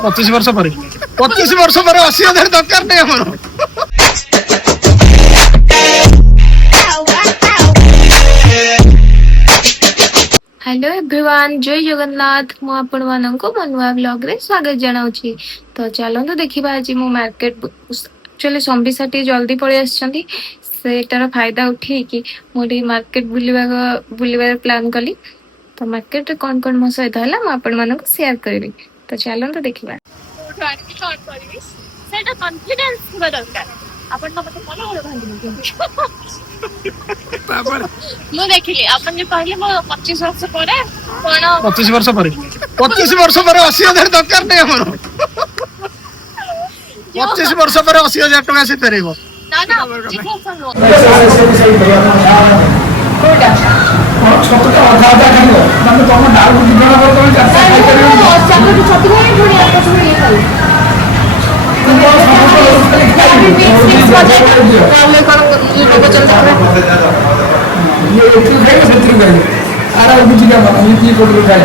25 वर्ष पर 25 वर्ष पर 80,000 दरकार नहीं हमर। हेलो एवरीवन, जय जगन्नाथ। मु आपण मानक मो नुआ ब्लॉग रे स्वागत जनाउछि। तो चलନ୍ତୁ ଦେଖିବା ଆଜି ମୁଁ मार्केट एक्चुअली संबिसा टी जल्दी पळि आछंती सेटार फायदा उठेकी मोटी मार्केट बुलिबा प्लान कली। तो मार्केट रे कोन कोन मो सहित हला मु आपण मानक शेयर करबी। तो चलନ୍ତୁ देखिबा। सेटा कॉन्फिडेंस हुआ दरकार। आपण मते कोन होलो भांगी मु देखिली आपण जे कहले मो 25 वर्ष परे कोन 25 वर्ष पर 80,000 दरकार नहीं हमर। 25 वर्ष पर 80,000 टका से फेरेबो ना ना कोटा छोटा आधा आधा खाइबो मतलब तुम डाल जीवन पर तुम चाचा खाइ करियो चाचा की छोटी भाई थोड़ी आपको थोड़ी ये खाई ये एक खाइ सेत्री खाइ आरा बुझी का बात ये की कोड खाइ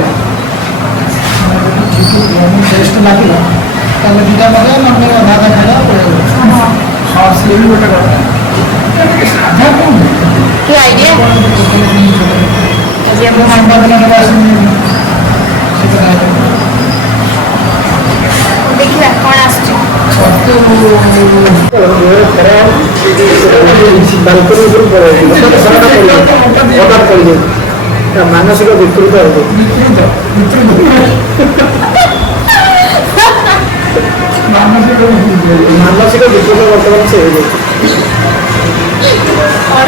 टेस्ट लागिला तने दिटा बजे नन्ने आधा आधा खाइला हां हां से भी बेटा कर साधा कौन क्या आइडिया ये हम बदलने के बाद देखिए कौन आछी मानसिक विकृत मानसिक विकृत बर्तमान से और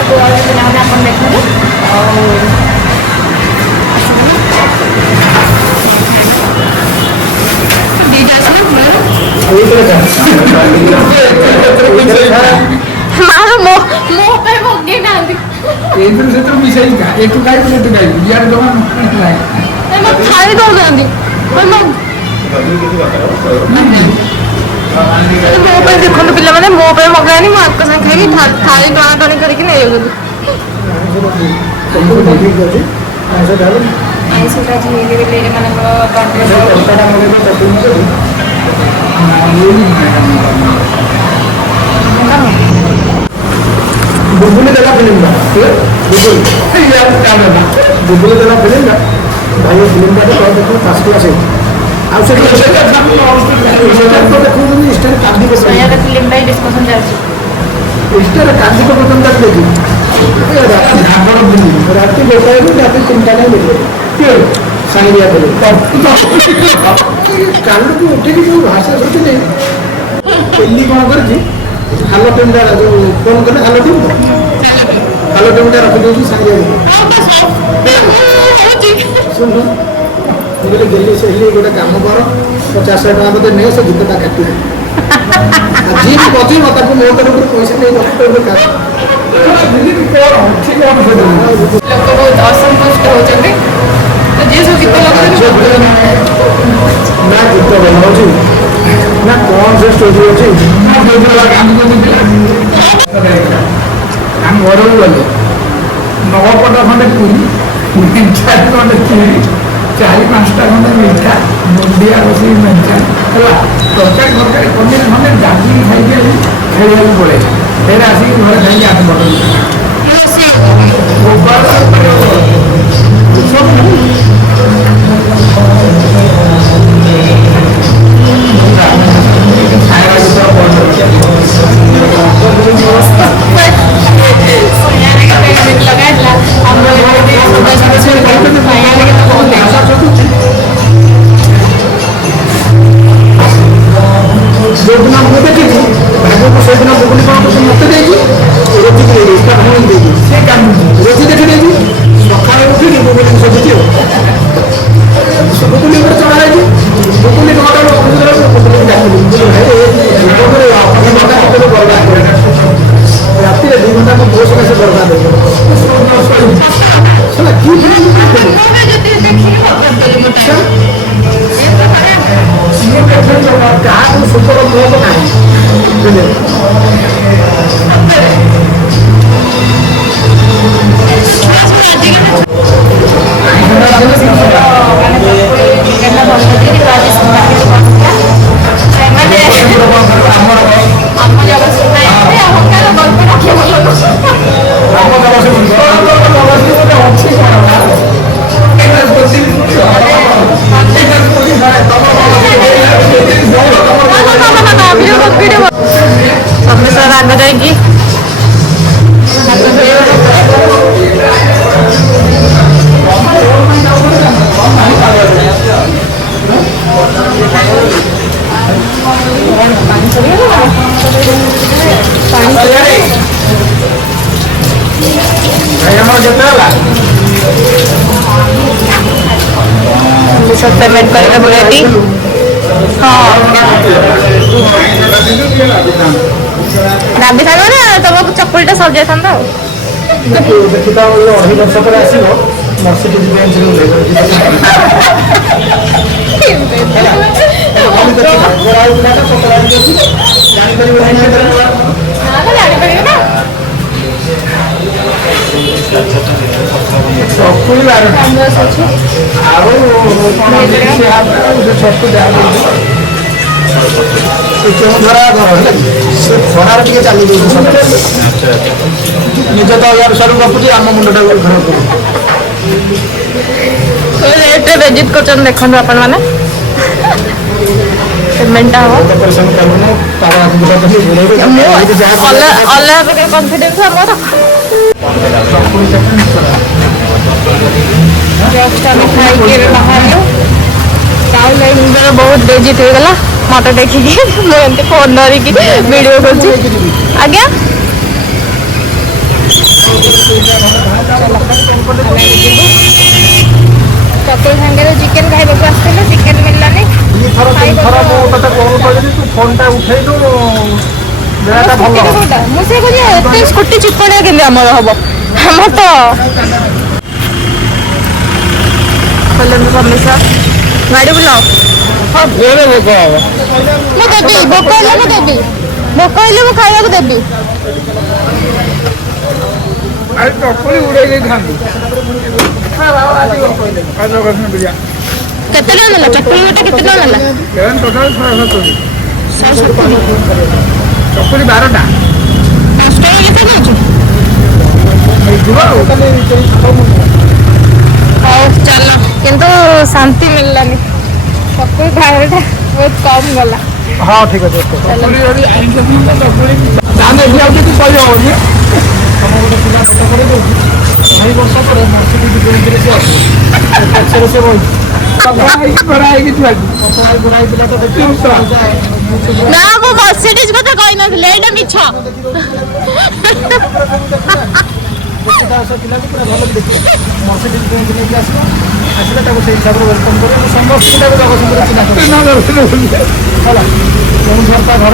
अपन देखो देखो पे मो पे मगानी खाई थाली टणा टणी करके बुलबुली देला फिल्म का बुलबुली देला फिल्म का भाई फिल्म का तो देखो फर्स्ट क्लास है आप से तो देखो नहीं स्टार कादी को सोया का फिल्म भाई डिस्कशन चल स्टार कादी को प्रथम तक देखी रात गोटाए भी रात 3टा नहीं देखे क्यों सांगिया बोले कान को उठे की जो भाषा सोचे नहीं पहली कौन करजी हालो टीम दा जो फोन करने हालो टीम दा रख दो सांगिया सुन मुझे दिल्ली से ही गोटे काम कर 50,000 टका मते नहीं से गीतटा काटि जी बजी मत को मोर तरफ पैसा नहीं डॉक्टर का दिल्ली को ठीक है लोग बहुत असंतुष्ट हो जाते तो जे सब गीत लगा ना गीत बनाओ जी ना कौन से स्टोरी अछि ना जो काम को हम घर गले 9 पट खंडे पूरी 4 खंडे खीरी 4-5टा खंडे मीठा मुंडिया बसी मंचा हला तरकारी तरकारी पनीर खंडे डाली खाई के खेलिया पड़े फिर आसी घर खाई आठ बटन गोपाल राति 2 घंटा में 200 कैसे बर्बाद हो गया। सब पेमेंट करके बुलेटी हाँ दाबी था ना तुमको चकुलटा सब जाता देखिता 2.5 वर्ष पर आसो मर्सिडीज बेंच केउंझरा घर से खरार टे चली निज तो यार सारू गपुची आम मुंडा खराब रेट बेजित कर देखो आपण मैंने पेमेंट हम अलग कॉन्फिडेंस मोर खाई बाहर काउ लाइन बहुत बेजित हो गला मत देखिकी मुझे फोन धरिकी वीडियो कर आज्ञा चतुर सांगे चिकेन खाइबा आसते चिकेन मिललानी स्कूटी चिपड़िया के हम हम तो गाड़ी बुलाओ देवी भोक देवी भोक मुझे खाया देवी उड़े केते टका नेला चकुली गोटे केते टका नेला चकुली 12टा 5 टका केते दउछु हां चलो किंतु शांति मिललानी चकुली 12टा बहुत कम गला हाँ ठीक है चकुली यदि आइन के दाम एठी आउ कि कहि होनी हम गोटे पिला फोटो करे दउ 2 वर्ष पर मर्सिडीज बेंच रे से अच्छे से बोल बड़ाई की बड़ाई पिला तो देखियो ना वो मर्सिडीज কথা কই না লেডা মিছা मर्सिडीज बेंच रे आसो आसला ताको से हिसाब रे वेलकम करे समस्त पिला को जगह सुंदर चिन्हा होला कोन घरता घर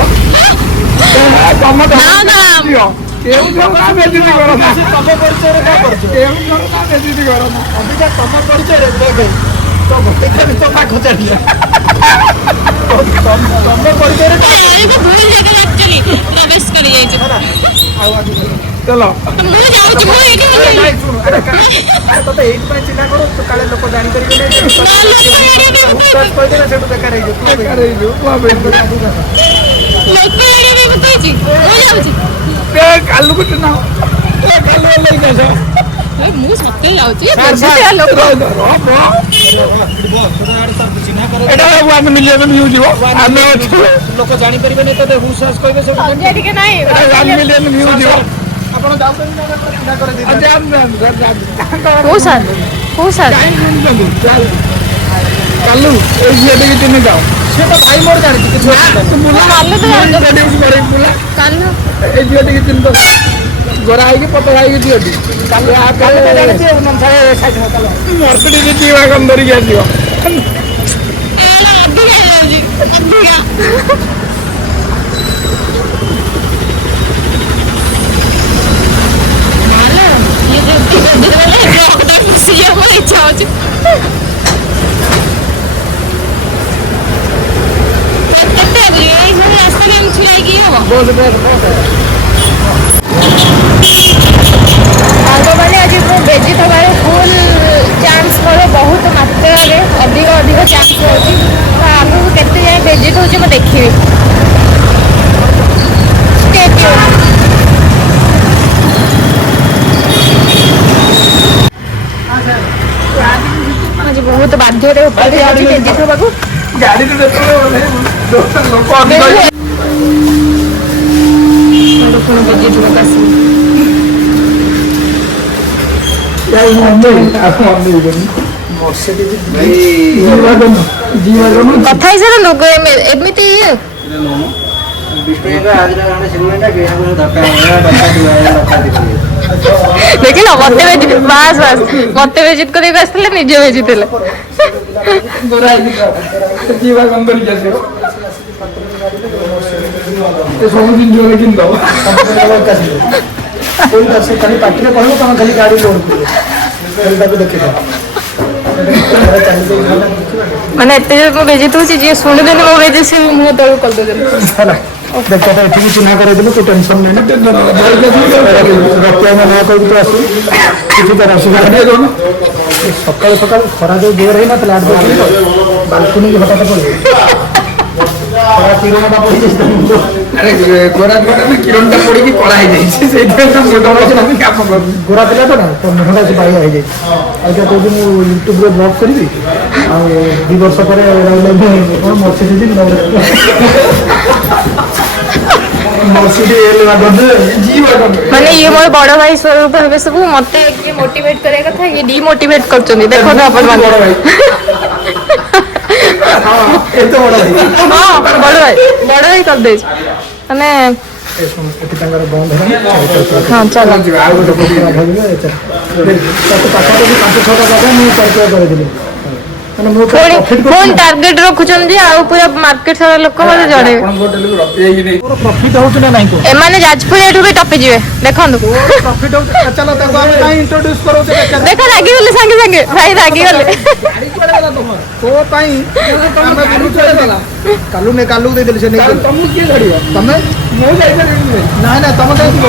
कम ना ना केउ जगह बेजिति करो ना तब परिचय रे का करछो केउ जगह बेजिति करो ना अभी जा तब परिचय रे देख तो देखा भी तो का खोचा दिया तब परिचय रे अरे तो भूल जगह एक्चुअली प्रवेश कर जाई छी चलो मैं जाऊ छी मैं एठी अरे तो एट पे चिन्हा करो तो काले लोक जानि करी नै सर्च कर देना सेटु बेकार हे जो बेकार हे जो को बे लाइक में एडी भी बताई छी मैं जाऊ छी ते कालू को ना ए कालू लई जा ए मु सत्य जाऊ छी बेजित लोक एटा 1 मिलियन व्यू जीवो आमे लोक जानि परिबे नै तो विश्वास करबे से जेडी के नहीं 1 मिलियन व्यू जीवो आपण जाऊ चिन्हा करे दे हो सर कालू ए ये देखि चिन्ह जाओ से तो भाई मोर जानि कि तू बोला कालू तो जान रेड्यूस करे बोला कालू ए ये देखि चिन्ह गोरा आइ के पता आइ के दियो दी कालू आ कालू तो जानि छे उन सारे साइड में कालू मर्सिडीज जीवा कम धरि गया दियो बोल आज बेजित हमारे फुल चांस मोर बहुत मात्रा अधिक अधिक चांस होती तो आगू केते जाए बेजित होची मैं देखी आज बहुत बाध्य बेजित हवा गाड़ी तो देखो लोक बेजित कथा हिसाब लोग एमती ଦେଖିଲ ମତେ ବାସ୍ ବାସ୍ ମତେ ବେଜିତ କରିବାକୁ ଆସିଥିଲେ ନିଜେ ବେଜିତ ହେଲେ। ଖାଲି ପାଟିରେ କହିବ ତମେ ଖାଲି ଗାଡି ଲୋଡ ତାକୁ ଦେଖିବ ମାନେ ଏତେ ଜୋର ମୁଁ ବେଜିତ ହଉଛି ଯିଏ ଶୁଣିଦେଲେ ମୋ ବେଜିତ ସେ ମୁହଁ ତଳକୁ କରିଦେଲେ। ଦେଖ ଏଠିକି ଚିହ୍ନା କରେଇଦେଲୁ ତୁ ଟେନସନ ନେଇ କହିକି ତୁ ଆସିବୁ କିଛି ତାର ଅସୁବିଧା ସକାଳୁ ସକାଳୁ ଖରା ଯୋଉ ଜୋର ହେଇନଥିଲା ବାଲକୁନି ହଠାତ୍ ପଡ଼ିବ କିରଣଟା ପଡ଼ିଯାଇଛି କିରଣଟା ପଡ଼ିକି କଳା ହେଇଯାଇଛି ସେଇଥିପାଇଁ କାମ କରୁଛି ଗୋରା ପିଲା ତ ନା ତ ମୁହଁଟା ସେ ବାଇଆ ହେଇଯାଇଛି ଆଉ क्या କହୁଛି ମୁଁ ୟୁଟ୍ୟୁବରେ ବ୍ଲଗ୍ କରିବି ଆଉ 2 ବର୍ଷ ପରେ ରହିଲେ କ'ଣ ମର୍ସିଡିଜ୍ ମାନେ ଇଏ ମୋର ବଡ ଭାଇ ସ୍ୱରୂପ ହେବେ ସବୁ ମତେ କିଏ ମୋଟିଭେଟ କରିବା କଥା ଇଏ ଡିମୋଟିଭେଟ କରୁଛନ୍ତି ଦେଖନ୍ତୁ ଆପଣ ମାନେ ବଡ ଭାଇ ହଁ ବଡ ଭାଇ କରିଦେଇଛି ମାନେ ହଁ ଚାଲ ପାଖାପାଖି 5-6ଟା ଜାଗା ମୁଁ ପରିଚୟ କରିଥିଲି ପୁଣି ଟାର୍ଗେଟ ରଖୁଛନ୍ତି ଆଉ ପୁରା ମାର୍କେଟ ସାରା ଲୋକ ମତେ ଜଣେଇବେ ପ୍ରଫିଟ ହଉଛି ନା ନାଇଁ ଏମାନେ ଯାଜପୁର ଏଠୁ ବି ଟପି ଯିବେ ଦେଖନ୍ତୁ ପ୍ରଫିଟ ହଉଛି ଚାଲ ତାକୁ ଆମେ କାଇଁ ଇଣ୍ଟ୍ରୋଡ୍ୟୁସ କରୁଛେ ଦେଖ ରାଗିଗଲେ ସାଙ୍ଗେ ସାଙ୍ଗେ ଭାଇ ରାଗିଗଲେ ତୋ ପାଇଁ କାଲୁ ଦେଇଦେଲି ସେ ନେଇକି ତମକୁ କିଏ ଛାଡ଼ିବ ତମେ ମୁଁ ଯାଇପାରିବିନି ନାଇଁ ନା ତମେ ଯାଇଥିବ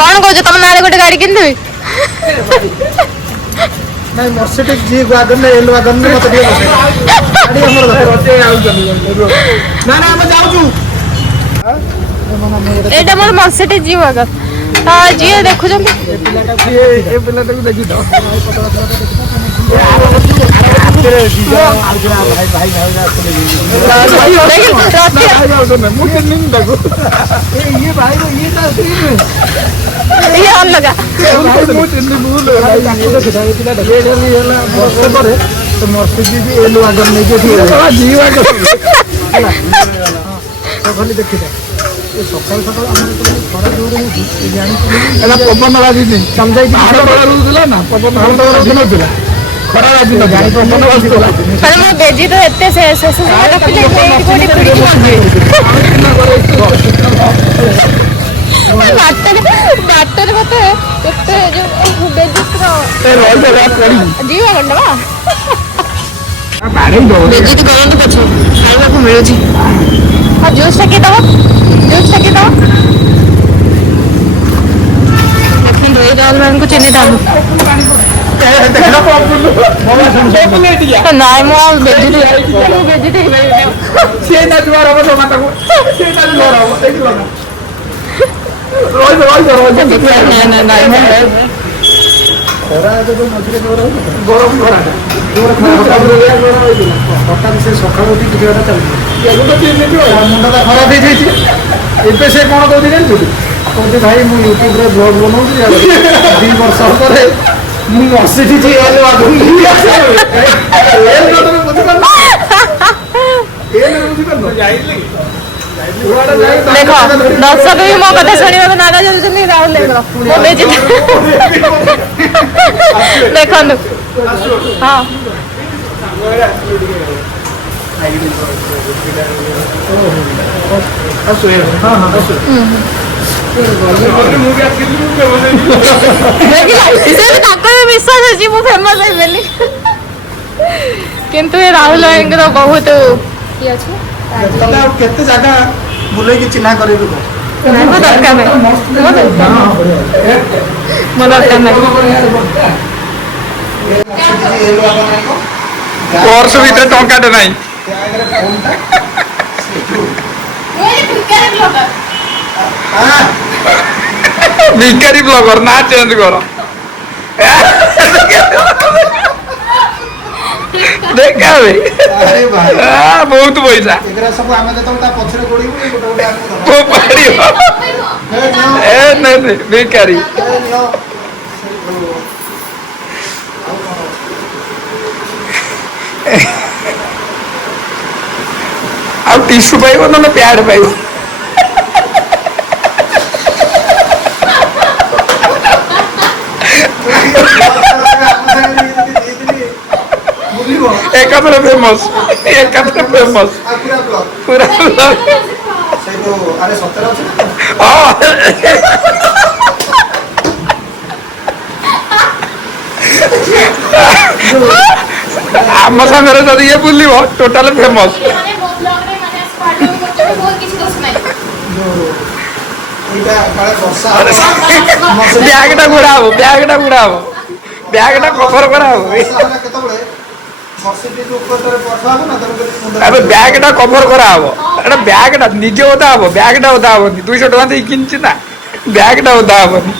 କଣ କହୁଛ ତମ ନାଁରେ ଗୋଟେ ଗାଡି କିଣିଦେବି ନାଇଁ Mercedes G wagon L wagon ମତେ ଟିକେ ଗାଡି ଆମର ନା ଆମେ ଯାଉଛୁ ଏଇଟା ମୋର ମର୍ସିଡିଜ ଜି ୱାଗନ ଯିଏ ଦେଖୁଛନ୍ତି ଏ ପିଲାଟାକୁ ଦେଖି ଇଏ ଅଲଗା ମର୍ସିଡିଜ ଏଲ ୱାଗନ ନେଇକି ଖାଲି ଦେଖିଥା ସକାଳୁ ସକାଳୁ ଆମର ଖରା ଜୋରେ ହଉଛି ଜାଣିଥିଲା ପବନ ବାଜିଛି ରହୁଥିଲା ନା ପବନ ନଥିଲା ଖରା ବାଜି ଗାଡ଼ି ପବନ ବାଜୁଥିଲା ବେଜି ତ ଏତେ ଶେଷ ବାଟରେ ମତେ ଏତେ ଯୋଉ ବେଜିତର ଯିବା ଗଣ୍ଡ ବେଜିତ କରନ୍ତୁ ପଛ ଖାଇବାକୁ ମିଳୁଛି ଆଉ ଜୁସ୍ ଟା କିଏ ଦବ ଦେଖନ୍ତୁ ଏଇ ରାହୁଲ ଭାଇଙ୍କୁ ଚିହ୍ନିଥାନ୍ତୁ ନାଇଁ ମୁଁ ଆଉ ବେଜିତ ଖରା ଏବେ ମଝିରେ ଗରମ ଖରା ହଠାତ୍ ସେ ସକାଳୁ ଉଠି କିଛି ଗୋଟେ ଚାଲିଛି ମୁଣ୍ଡଟା ଖରାପ ହେଇଯାଇଛି ଏବେ ସେ କ'ଣ କହୁଛି ଜାଣିଛୁ କହୁଛି ଭାଇ ମୁଁ ୟୁଟ୍ୟୁବରେ ବ୍ଲଗ୍ ବନଉଛି 2 ବର୍ଷ ପରେ ମୁଁ ମର୍ସିଡିଜ ଏଲ ୱାଗନ ଦେଖ ଦର୍ଶକ ବି ମୋ କଥା ଶୁଣିବାକୁ ନାରାଜ ହେଉଛନ୍ତି ରାହୁଲ ଦେଖନ୍ତୁ ହଁ ତାଙ୍କର ବିଶ୍ୱାସ ଅଛି ମୁଁ ଫେମସ୍ ହେଇଗଲି କିନ୍ତୁ ଏ ରାହୁଲ ଭାଇଙ୍କର ବହୁତ ଇଏ ଅଛି କେତେ ଜାଗା ବୁଲେଇକି ଚିହ୍ନା କରେଇବୁ ମୋ ଦରକାର ନାହିଁ ବର୍ଷ ଭିତରେ ଟଙ୍କାଟେ ନାହିଁ ଭିକାରୀ ବ୍ଲଗର ନା ଚେଞ୍ଜ କର देखा बे अरे भाई बहुत पैसा एगरा सब आमे जतन ता पछरे गोड़ीबो गोटे गोटे आमे वो पाड़ी ए नहीं बेकारी ए नियो ଆଉ ଟିସୁ ପାଇବ ନହେଲେ ପ୍ୟାଡ୍ ପାଇବ ଏକାଥରେ ଫେମସ୍ ପୁରା अरे सत्तर अच्छे ଆମ ସାଙ୍ଗରେ ଯଦି ଇଏ ବୁଲିବ ଟୋଟାଲ ଫେମସ୍ ବ୍ୟାଗଟା ଗୁଡା ହବ ବ୍ୟାଗଟା କଭର କରାହବ ଏବେ ବ୍ୟାଗଟା କଭର କରାହବ ଏଟା ବ୍ୟାଗଟା ନିଜେ ଓଦା ହବ ବ୍ୟାଗଟା ଓଦା ହବନି 200 ଟଙ୍କା ଦେଇ କିଣିଛି ନା ବ୍ୟାଗଟା ଓଦା ହବନି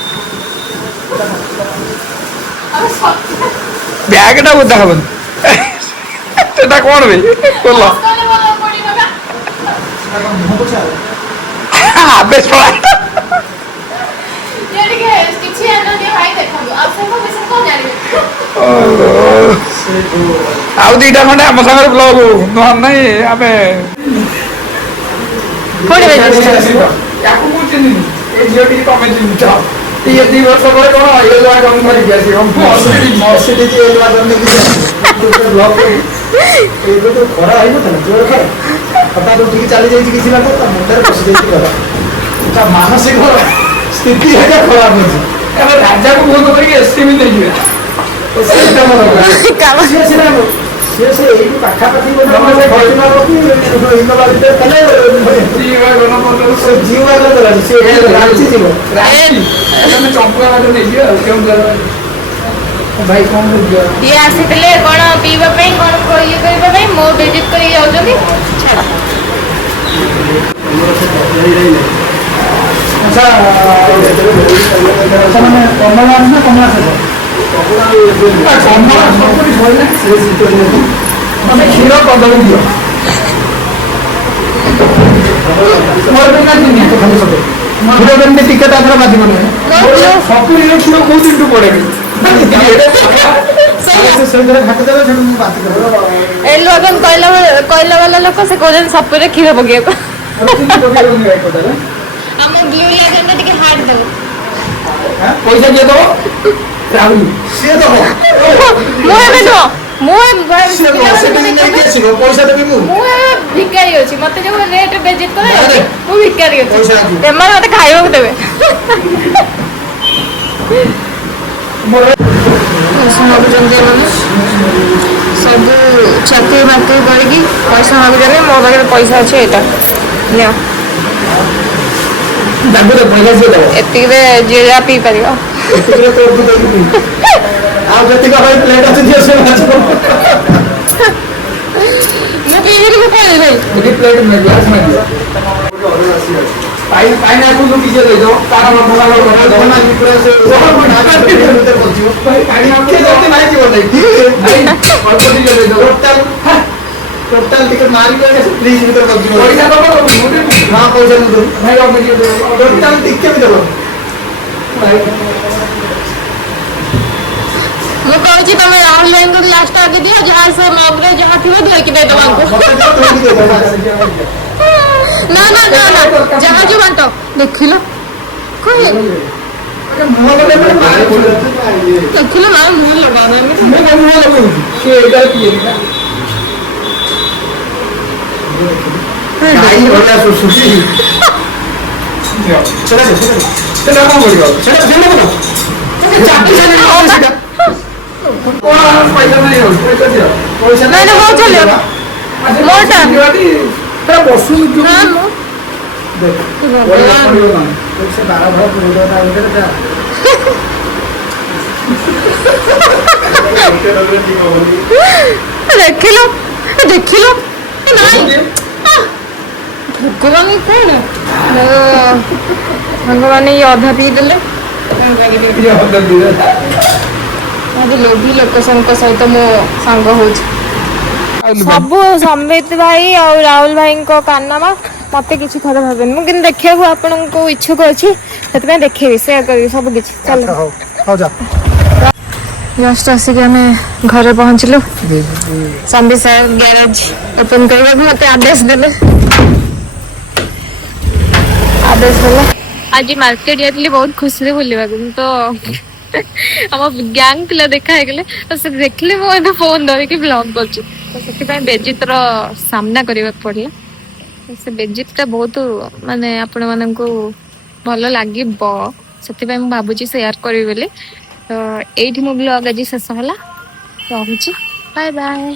ବ୍ୟାଗଟା ଓଦା ହବନି ସେଟା କଣ ବେ ବୋଲ ଆବେ ଶଳା ଆଉ ଦିଟା ଖଣ୍ଡେ ଆମ ସାଙ୍ଗରେ ବ୍ଲଗ ନହେଲେ ନାଇଁ ଆମେ ଏ ଝିଅ ଟିକେ ତମେ ଚିହ୍ନିଛ ଟିକେ 2 ବର୍ଷ ପରେ କଣ ଏ ଲୁହା ଗରମ କରିକି ଆସିବ ଖରା ହେଇନଥିଲା ଜୋର ଖରା ହଠାତ୍ ଉଠିକି ଚାଲି ଯାଇଛି କିଛି ବାଟ ତା ମୁଣ୍ଡରେ ପଶି ଯାଇଛି ଖରା ତା ମାନସିକ ସ୍ଥିତି ଏକା ଖରାପ ଅଛି ଏବେ ରାଜାକୁ ବହୁତ କରିକି ଏସି ବି ନେଇଯିବେ ସିଏ ସେ ଏଇଠୁ ପାଖାପାଖି ଚମ୍ପୁଆ ବାଟ ନେଇଯିବେ ଆଉ କେଉଁ ଭାଇ କଣ ଇଏ ଆସିଥିଲେ କଣ ପିଇବା ପାଇଁ କଣ ଇଏ କରିବା ପାଇଁ ମୋ ଭିଜିଟ୍ କରି ଯାଉଛନ୍ତି ଆଚ୍ଛା ମାନେ କମଳା ନା କମଳା ତମେ କ୍ଷୀର କଦଳୀ ଦିଅ ଟିକେ ତାପରେ ବାଜିବ ନାହିଁ ସପୁରୀର କ୍ଷୀର କୋଉ ଦିନଠୁ ପଡେନି ସେଇଥିରେ ଘାଟିଦେବେ ସେଠୁ ମୁଁ ବାତି କରିବି ଏ ଲୋକ କହିଲା ବାଲା ଲୋକ ସେ କହୁଛନ୍ତି ସପୁରୀରେ କ୍ଷୀର ପକେଇବାକୁ ଆମ ବ୍ଲୁ ଲେଗେଣ୍ଡ ଟିକେ ହାର୍ଡ ଦେବ ପଇସା କିଏ ଦବ ରାହୁଲ ସିଏ ଦବ ମୁଁ ଏବେ ନୁହଁ ମୁଁ ପଇସା ଦେବି ମୁଁ ଭିକାରୀ ଅଛି ମତେ ଯୋଉ ରେଟ୍ ବେଜିତ କରେ ମୁଁ ଭିକାରୀ ଅଛି ଏମାନେ ମତେ ଖାଇବାକୁ ଦେବେ ମାଗୁଛନ୍ତି ଏମାନେ ସବୁ ଚାକିରି ବାକିରି କରିକି ପଇସା ମାଗୁଛନ୍ତି ମୋ ପାଖରେ ପଇସା ଅଛି ଏଇଟା ନିଅ ଏତିକିରେ ଯିଏ ଯାହା ପିଇ ପାରିବ ଆଉ ଯେତିକି ପ୍ଲେଟ୍ ଅଛି ଦିଅ ସେ ମୁଁ ପିଇବିନି ମୁଁ ଖାଇବି ଭାଇ ପାଇନାପଲ ଟିକେ ଦେଇଦବ ତାର ଟୋଟାଲ ଟିକେ ମାରିବେ ପ୍ଲିଜ ଭିତରେ ପଶିବ ପଇସା ଦବ ହଁ ପଇସା ମୁଁ ଦେବି ଭାଇ ଟୋଟାଲ ଟିକେ ବି ଦେବ ମୁଁ କହୁଛି ତମେ ରାହୁଲ ଭାଇଙ୍କୁ ଲାଷ୍ଟ ଆଗେ ଦିଅ ଯାହା ସେ ମଗରେ ଯାହା ଥିବ ଧୋଇକି ଦେଇଦବ ନା ନା ନା ନା ଯାହା ଯୋଉ ବାଣ୍ଟ ଦେଖିଲ କହେ ଦେଖିଲ ନା ମୁହଁ ଲଗାଉ ମୁହଁ ଲଗଉଛି ସେ ଏଇଟା ପିଏନି ନା ଗାଈ ଭଳିଆ ଶୁଶୁଛି ସେଟା କଣ କରିବ ସେଟା ପଇସା ନାହିଁ ପଇସା ଦିଅ ପଇସା ନାଇଁ ନା ହଉ ଚାଲିବ ମୋଟା ବସୁନି ନା ମୁଁ ସେ 12 ଭଳ ପୁରୁଷ ତା ଭିତରେ ଯା ଦେଖିଲ ଦେଖିଲ ନାଇଁ ଭଗବାନ କଣ ସାଙ୍ଗମାନେ ଇଏ ଅଧା ପିଇଦେଲେ ଆଜି ଲୋଭି ଲୋକଙ୍କ ସହିତ ମୋ ସାଙ୍ଗ ହଉଛି ସବୁ ସମ୍ବିତ ଭାଇ ଆଉ ରାହୁଲ ଭାଇଙ୍କ କାରନାମା ମତେ କିଛି ଖରାପ ଭାବେନି ମୁଁ କିନ୍ତୁ ଦେଖିବାକୁ ଆପଣଙ୍କୁ ଇଚ୍ଛୁକ ଅଛି ସେଥିପାଇଁ ଦେଖେଇବି ସେୟାର କରିବି ସବୁ କିଛି ଚାଲ ହଉ ହଉ ଯା ଜଷ୍ଟ ଆସିକି ଆମେ ଘରେ ପହଞ୍ଚିଲୁ ସମ୍ବିତ ସାର୍ ଗ୍ୟାରେଜ ଓପନ କରିବାକୁ ମତେ ଆଦେଶ ଦେଲେ ଆଜି ମାର୍କେଟ ଯାଇଥିଲି ବହୁତ ଖୁସିରେ ବୁଲିବାକୁ ତ ଆମ ଗ୍ୟାଙ୍ଗ ପିଲା ଦେଖା ହେଇଗଲେ ତ ସେ ଦେଖିଲେ ମୁଁ ଏବେ ଫୋନ ଧରିକି ବ୍ଲଗ କରୁଛି ତ ସେଥିପାଇଁ ବେଜିତର ସାମ୍ନା କରିବାକୁ ପଡିଲା ସେ ବେଜିତ ଟା ବହୁତ ମାନେ ଆପଣ ମାନଙ୍କୁ ଭଲ ଲାଗିବ ସେଥିପାଇଁ ମୁଁ ଭାବୁଛି ସେୟାର କରିବି ବୋଲି ତ ଏଇଠି ମୋ ବ୍ଲଗ ଆଜି ଶେଷ ହେଲା ରହୁଛି ବାଏ ବାଏ।